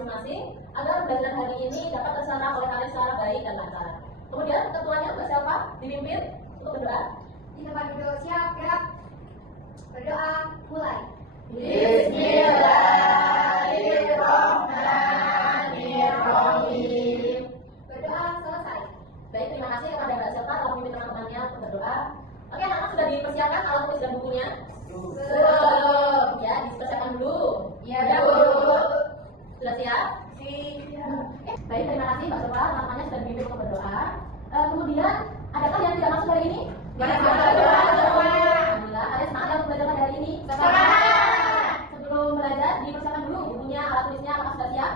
masing-masing agar pembelajaran hari ini dapat terserap oleh kalian secara baik dan lancar. Kemudian ketuanya Mbak Selva dipimpin untuk berdoa. Di tempat duduk siap, gerak. Berdoa, mulai. Bismillahirrahmanirrahim. Berdoa selesai. Baik, terima kasih kepada Mbak Selva telah memimpin teman-temannya untuk berdoa. Oke, anak-anak sudah dipersiapkan alat tulis dan bukunya? Belum. Ya, dipersiapkan dulu. Iya, Bu. Sudah siap? Siap. Baik, terima kasih Mbak Selva, teman-temannya sudah dipimpin untuk berdoa. Kemudian, adakah yang tidak masuk hari ini? Alhamdulillah, kalian semangat dalam belajar hari ini? Sebelum belajar, dipersiapkan dulu bukunya, alat tulisnya, apakah sudah siap?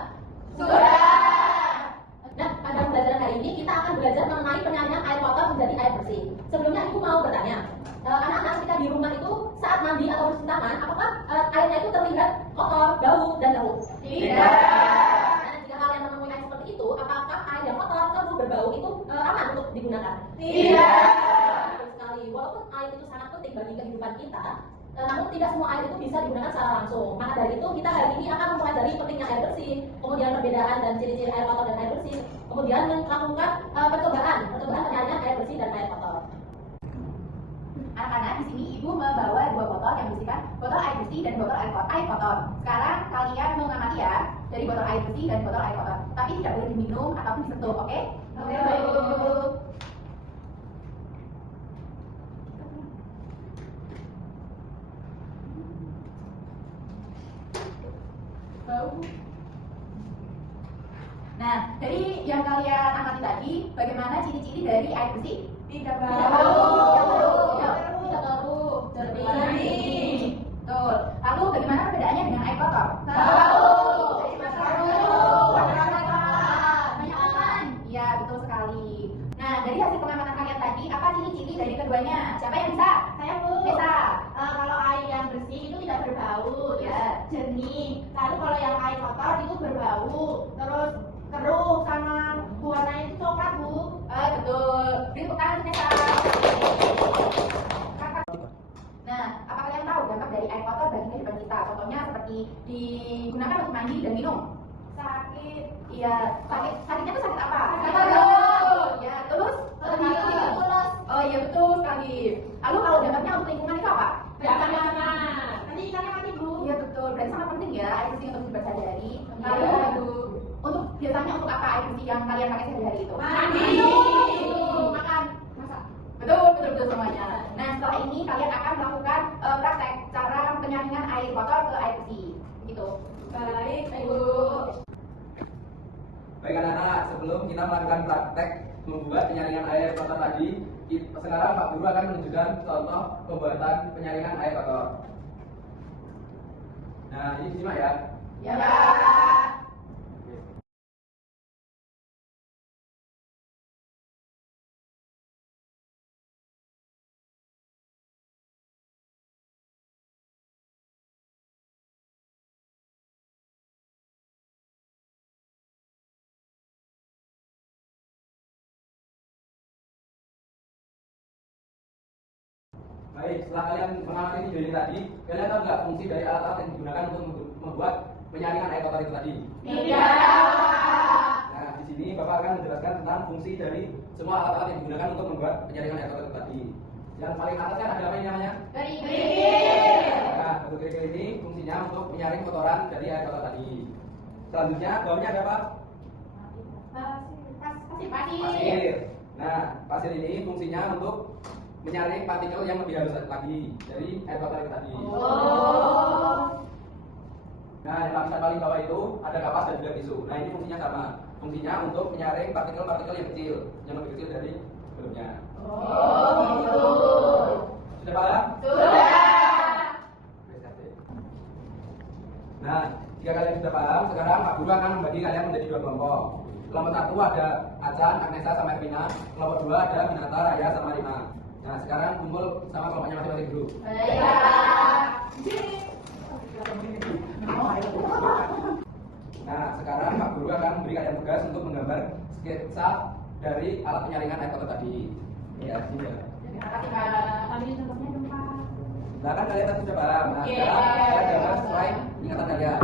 Nah, pada pembelajaran hari ini kita akan belajar mengenai penyaringan air kotor menjadi air bersih. Sebelumnya ibu mau bertanya, anak-anak ketika di rumah itu saat mandi atau bersih tangan, apakah airnya itu terlihat kotor, bau, dan bau? Tidak. Nah, jika kalian menemui air seperti itu, apakah air yang kotor, keruh, berbau itu aman untuk digunakan? Tidak. Betul sekali. Walaupun air itu sangat penting bagi kehidupan kita, namun tidak semua air itu bisa digunakan secara langsung. Maka dari itu kita hari ini akan mempelajari pentingnya air bersih, kemudian perbedaan dan ciri-ciri air kotor dan air bersih, kemudian melakukan percobaan penyaringan air bersih dan air kotor. Anak-anak, di sini ibu membawa dua botol yang berisikan botol air bersih dan botol air kotor. Sekarang kalian mengamati ya dari botol air bersih dan botol air kotor. Tapi tidak boleh diminum ataupun disentuh, oke? Oke, Bu. Nah, dari yang kalian amati tadi, bagaimana ciri-ciri dari air bersih? Tidak Tidak bau. Tidak keruh, jernih. Betul. Lalu bagaimana perbedaannya dengan air kotor? Iya, betul sekali. Nah, dari hasil pengamatan kalian tadi, apa ciri-ciri dari keduanya? Siapa yang bisa? Saya, Bu. Bisa. Kalau air yang bersih itu tidak berbau, ya jernih. Lalu kalau yang air kotor itu berbau, terus keruh sama warnanya itu coklat, Bu. Betul. Beri tepuk tangan untuk Nesa. Nah, apa kalian tahu dampak dari air kotor bagi kehidupan kita? Contohnya seperti digunakan untuk mandi dan minum. Sakit. Iya, sakitnya tuh sakit apa? Sakit perut. Ya, terus? Mules. Oh iya betul sekali. Lalu kalau dampaknya untuk lingkungan itu apa? Jangan panas. Nanti ikannya mati, Bu. Iya betul. Berarti sangat penting ya air bersih untuk dibuat sehari-hari. Lalu Iya, Bu. untuk biasanya untuk apa air bersih yang kalian pakai sehari-hari itu? Mandi. Makan. Masak. Betul semuanya. Nah setelah ini kalian akan melakukan praktek cara penyaringan air kotor ke air bersih. Gitu. Baik, Bu. Baik anak-anak, sebelum kita melakukan praktek membuat penyaringan air kotor tadi, sekarang Pak Guru akan menunjukkan contoh pembuatan penyaringan air kotor. Nah, ini disimak ya. Ya. Baik, setelah kalian mengamati video ini tadi, kalian tahu nggak fungsi dari alat-alat yang digunakan untuk membuat penyaringan air kotor itu tadi? Nah, di sini Bapak akan menjelaskan tentang fungsi dari semua alat-alat yang digunakan untuk membuat penyaringan air kotor itu tadi. Yang paling atas kan ada apa ini namanya? Nah, bentuk kerikil ini fungsinya untuk menyaring kotoran dari air kotor tadi. Selanjutnya, bawahnya ada apa? Pasir. Nah, pasir ini fungsinya untuk menyaring partikel yang lebih halus lagi dari air kotor itu tadi. Nah, yang lapisan paling bawah itu ada kapas dan juga tisu. Nah, ini fungsinya sama. Fungsinya untuk menyaring partikel-partikel yang kecil, yang lebih kecil dari sebelumnya. Sudah paham? Nah, jika kalian sudah paham, sekarang Pak Guru akan membagi kalian menjadi dua kelompok. Kelompok satu ada Acan, Agnesa, sama Ervina. Kelompok dua ada Minata, Raya, sama Rima. Nah, sekarang kumpul sama kelompoknya masing-masing dulu. Nah, sekarang Pak Guru akan memberi kalian tugas untuk menggambar sketsa dari alat penyaringan air kotor tadi. Ya, sini ya. Nah, kan kalian tadi sudah paham. Nah, sekarang kalian gambar sesuai ingatan kalian.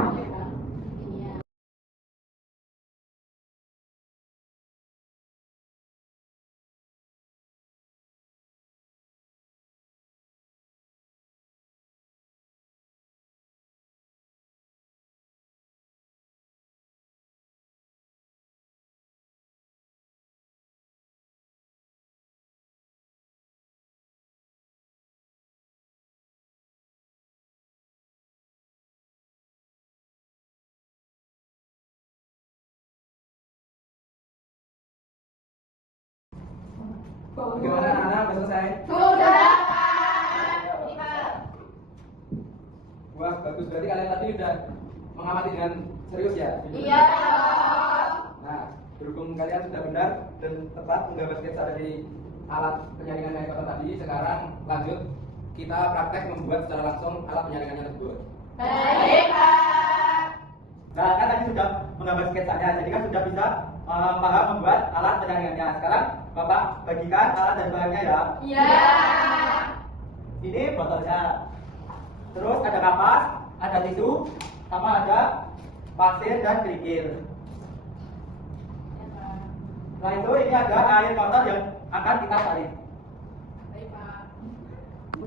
Bagaimana anak-anak? Udah selesai? Sudah, Pak. Ini, Pak. Wah, bagus. Berarti kalian tadi udah mengamati dengan serius ya? Iya, Pak. Nah, berhubung kalian sudah benar dan tepat menggambar sketsa dari alat penyaringan air kotor tadi, sekarang lanjut kita praktek membuat secara langsung alat penyaringannya tersebut. Baik, Pak. Nah, kan tadi sudah menggambar sketsanya, jadi kan sudah bisa paham membuat alat penyaringannya. Sekarang Bapak bagikan alat dan bahannya ya. Iya. Ini botolnya. Terus ada kapas, ada tisu, sama ada pasir dan kerikil. Setelah itu ini ada air kotor yang akan kita saring. Baik, Pak.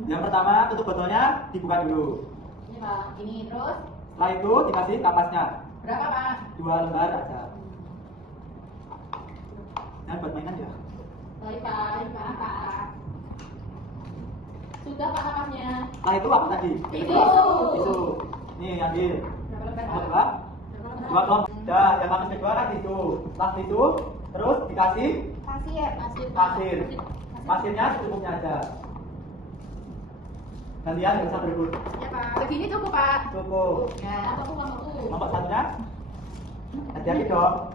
Yang pertama tutup botolnya dibuka dulu. Ini, Pak. Ini terus Setelah itu dikasih kapasnya. berapa, Pak? 2 lembar aja. Yang buat mainan ya. Baik Pak. Baik, Pak. Sudah Pak kapasnya. Setelah itu apa tadi? Tisu. Tisu. Nih ambil. Berapa lembar, Nomor Pak? 2. 2 kelompok. Dah, yang makan kedua kan tisu. Setelah tisu, terus dikasih Pasir. pasir. Pasirnya secukupnya aja. Gantian nggak usah berebut. Ya, Pak. Segini cukup, Pak. Cukup. Ya. Kelompokku. Kelompok satunya. Hati-hati dong.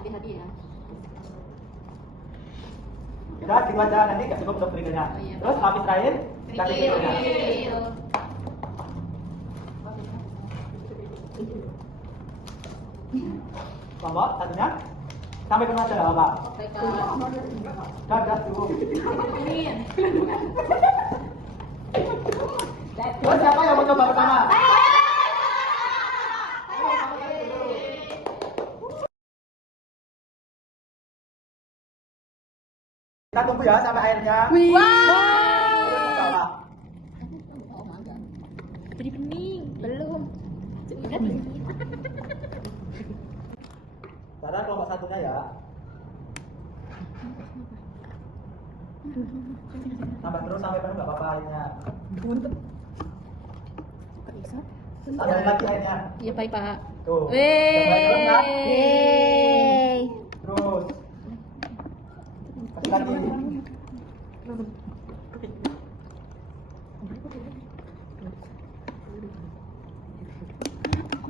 Hati-hati ya. Udah gitu aja, nanti nggak cukup untuk kerikilnya. Oh, iya. Terus lapis terakhir kasih kerikilnya. Kerikil. Kelompok satunya sampai penuh aja nggak apa-apa. Baik Pak. Udah cukup. Ini. Terus siapa yang mau coba pertama? Kita tunggu ya sampai airnya. Wow. Jadi bening. Belum. Sekarang kelompok satunya ya. Tambah terus sampai penuh nggak apa-apa airnya. Tambahin lagi airnya. Iya baik Pak. Tuh. Tambahin terus ya. Wey. Terus. Kasih lagi.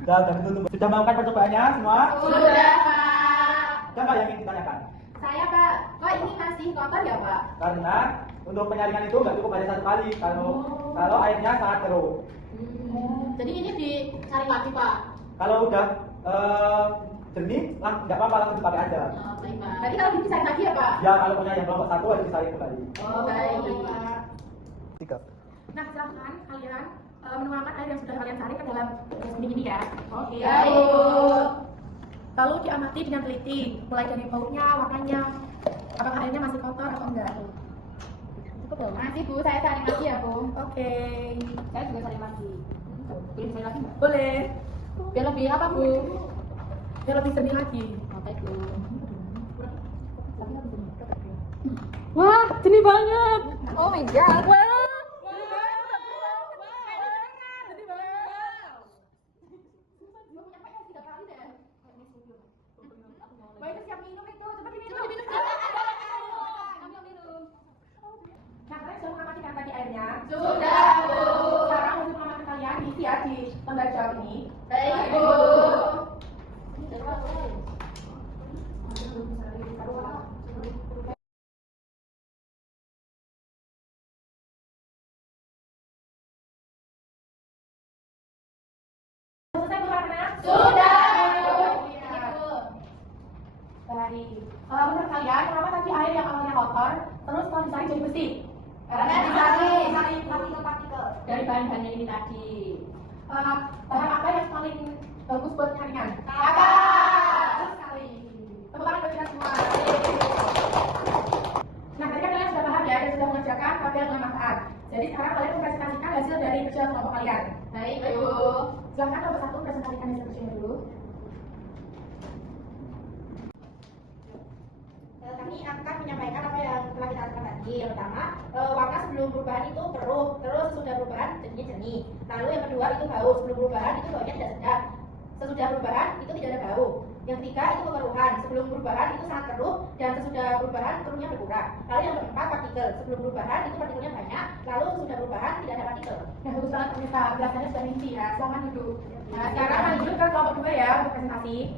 Udah ditutup. Sudah melakukan percobaannya semua? Sudah, Pak. Ada nggak yang ingin ditanyakan? Saya, Pak. Kok ini masih kotor ya, Pak? Karena untuk penyaringan itu nggak cukup hanya satu kali. Kalau airnya sangat keruh. Jadi ini disaring lagi Pak. Kalau udah jernih, nggak apa-apa langsung dipakai aja. Oh, baik Pak. Berarti kalau dipisahin lagi ya, Pak? Ya kalau punya yang kelompok satu harus disaring kembali. Oh, baik, Pak. 3. Nah, silahkan kalian menuangkan air yang sudah kalian saring ke dalam gelas bening ini ya. Oke. Baik. Lalu diamati dengan teliti, mulai dari baunya, warnanya, apakah airnya masih kotor atau enggak. Cukup belum? Masih, Bu. Saya saring lagi ya, Bu. Oke. Saya juga saring lagi. Boleh saya lagi Mbak? Boleh. Biar lebih apa Bu? Biar lebih jernih lagi. Oh, baik Bu. Wah, jernih banget. Oh my god. Wah. Mbak itu siap minum itu, cepat diminum. Nah, kalian sudah mengamati kan tadi airnya? Sudah, Bu. Sekarang untuk mengamati kalian diisi ya di lembar jawab ini. Baik, Bu. Selesai, Bu, Ratna? Sudah, Bu. Baik. Menurut kalian, kenapa tadi air yang awalnya kotor, terus setelah disaring jadi bersih? Karena disaring partikel-partikel dari bahan-bahannya ini tadi. Bahan apa yang paling bagus buat penyaringan? Kapas. Bagus sekali. Tepuk tangan buat kita semua. Nah, tadi kan kalian sudah paham ya dan sudah mengerjakan tabel pemanfaat. Jadi sekarang kalian mempresentasikan hasil dari kerja kelompok kalian. Baik, Bu. Silakan nomor 1 presentasikan hasil kerjanya dulu. Kami akan menyampaikan apa yang telah kita lakukan tadi. Yang pertama, warna sebelum perubahan itu keruh, terus sesudah perubahan jadinya jernih. Lalu yang kedua itu bau, sebelum perubahan itu baunya tidak sedap, sesudah perubahan itu tidak ada bau. Yang ketiga itu kekeruhan. Sebelum perubahan itu sangat keruh dan sesudah perubahan keruhnya berkurang. Lalu yang keempat partikel. Sebelum perubahan itu partikelnya banyak, lalu sesudah perubahan tidak ada partikel. Nah, bagus banget pemirsa, penjelasannya sudah rinci ya. Selamat duduk. Nah, sekarang lanjut ke kelompok 2 ya untuk presentasi.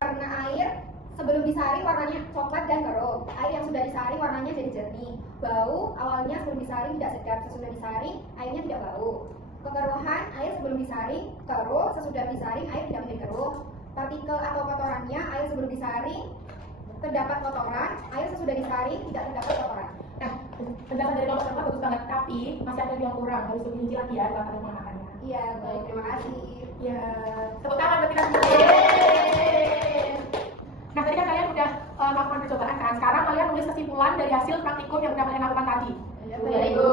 Karena air sebelum disaring warnanya coklat dan keruh. Air yang sudah disaring warnanya jadi jernih. Bau awalnya sebelum disaring tidak sedap, sesudah disaring airnya tidak bau. Kekeruhan, air sebelum disaring keruh, sesudah disaring air tidak menjadi keruh. Partikel atau kotorannya, air sebelum disaring terdapat kotoran, air sesudah disaring tidak terdapat kotoran. Nah, penjelasan dari kelompok 1 bagus banget, tapi masih ada yang kurang, harus lebih rinci lagi ya dalam pengembangannya. Iya, baik, terima kasih. Ya, tepuk tangan buat kita semua. Nah, tadi kan kalian udah melakukan percobaan kan? Sekarang kalian nulis kesimpulan dari hasil praktikum yang udah kalian lakukan tadi. Baik, Bu.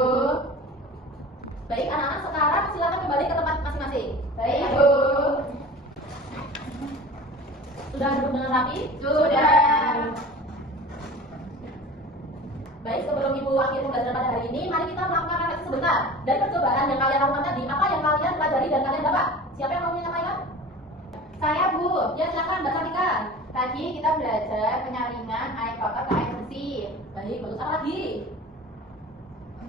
Baik, anak-anak sekarang silakan kembali ke tempat masing-masing. Baik, Bu. Sudah duduk dengan rapi? Sudah. Baik, sebelum Ibu akhir pembelajaran pada hari ini, mari kita melakukan refleksi sebentar. Dari percobaan yang kalian lakukan tadi, apa yang kalian pelajari dan kalian dapat? Siapa yang mau menyampaikan? Saya, Bu. Ya, silakan, Mbak Satika. Tadi kita belajar penyaringan air kotor ke air bersih. Baik, bagus. Apa lagi?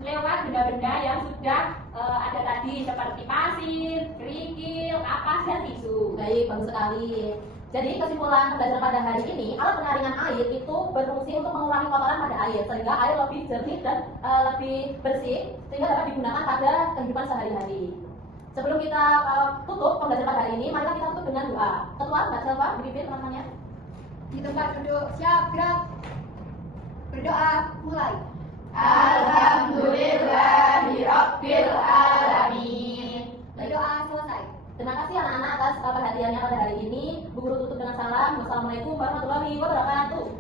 Lewat benda-benda yang sudah ada tadi seperti pasir, kerikil, kapas, dan tisu. Baik, bagus sekali. Jadi kesimpulan pembelajaran pada hari ini, alat penyaringan air itu berfungsi untuk mengurangi kotoran pada air sehingga air lebih jernih dan lebih bersih sehingga dapat digunakan pada kehidupan sehari-hari. Sebelum kita tutup pembelajaran pada hari ini, mari kita tutup dengan doa. Ketua, Mbak Selva, dipimpin teman-temannya. Di tempat duduk, siap, gerak. Berdoa, mulai. Alhamdulillahirabbil alamin. Berdoa selesai. Terima kasih anak-anak atas perhatiannya pada hari ini. Bu Guru tutup dengan salam. Wassalamualaikum warahmatullahi wabarakatuh.